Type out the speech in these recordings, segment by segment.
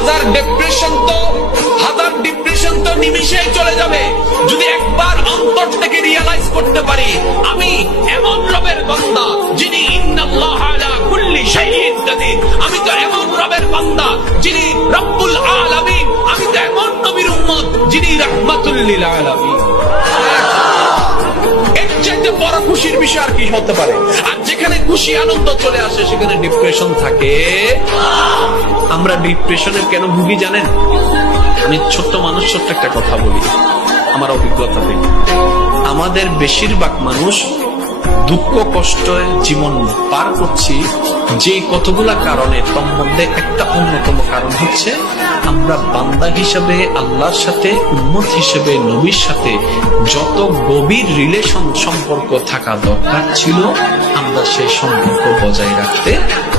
হাজার ডিপ্রেশন তো নিমিশেই চলে যাবে যদি একবার অন্তর থেকে রিয়ালাইজ করতে পারি আমি এমন রবের বান্দা যিনি ইন্নাল্লাহা আলা কুল্লি শাইইন কাদির। আমি তো এমন রবের বান্দা যিনি রব্বুল আলামিন। আমি তো এমন নবীর উম্মত যিনি রাহমাতুল লিল আলামিন। এর চাইতে বড় খুশির বিষয় আর কি হতে পারে? আর যেখানে খুশি আনন্দ চলে আসে সেখানে ডিপ্রেশন থাকে। আমরা ডিপ্রেশনে কেন ভুগি জানেন? আমি ছোট্ট একটা কথা বলি আমার অভিজ্ঞতা থেকে। আমাদের বেশিরভাগ মানুষ দুঃখ কষ্ট জীবন পার করছি যে কতগুলা কারণে, তার মধ্যে একটা অন্যতম কারণ হচ্ছে আমরা বান্দা হিসেবে আল্লাহর সাথে, উম্মত হিসেবে নবীর সাথে যত গভীর রিলেশন সম্পর্ক থাকা দরকার ছিল আমরা সেই সম্পর্ক বজায় রাখতে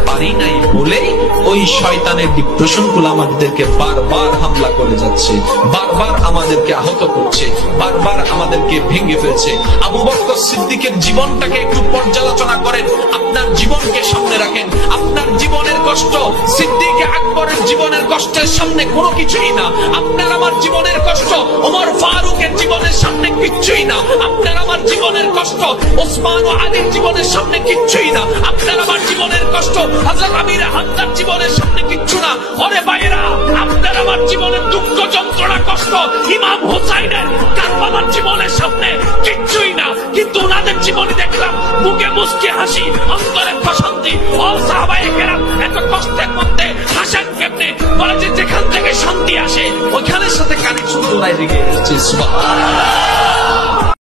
পারি নাই বলেই ওই শয়তানের ডিপ্রেশন গুলো আমাদেরকে বারবার হামলা করে যাচ্ছে, বারবার আমাদেরকে আহত করছে, বারবার আমাদেরকে ভেঙে ফেলছে। আবু বকর সিদ্দিকের জীবনটাকে একটু পর্যালোচনা করেন, আপনার জীবনকে সামনে রাখেন। আপনার জীবনের কষ্ট সিদ্দিক আকবরের জীবনের কষ্টের সামনে কোনো কিছুই না। আপনার আমার জীবনের কষ্ট ওমর ফারুকের জীবনের সামনে কিচ্ছুই না। আপনার আমার জীবনের কষ্ট ওসমান ও আলীর জীবনের সামনে কিচ্ছুই না। আপনার আমার জীবনের কষ্ট হযরত আমির হামজার জীবনের সামনে কিচ্ছু না। ওরে ভাইরা, আপনার আমার জীবনের দুঃখ যন্ত্রণা কষ্ট ইমাম হুসাইনের কারবালার জীবনের সামনে কিচ্ছুই না। কিন্তু ওনাদের জীবনে দেখলাম মুখে মুস্কি হাসি, অন্তরে প্রশান্তি। ও সাহাবায়ে কেরাম এত কষ্টের মধ্যে হাসেন কেমনে? বলে যে যেখান থেকে শান্তি আসে ওইখানের সাথে কানেকশন জোড়াই রেখে এসেছে। সুবহানাল্লাহ।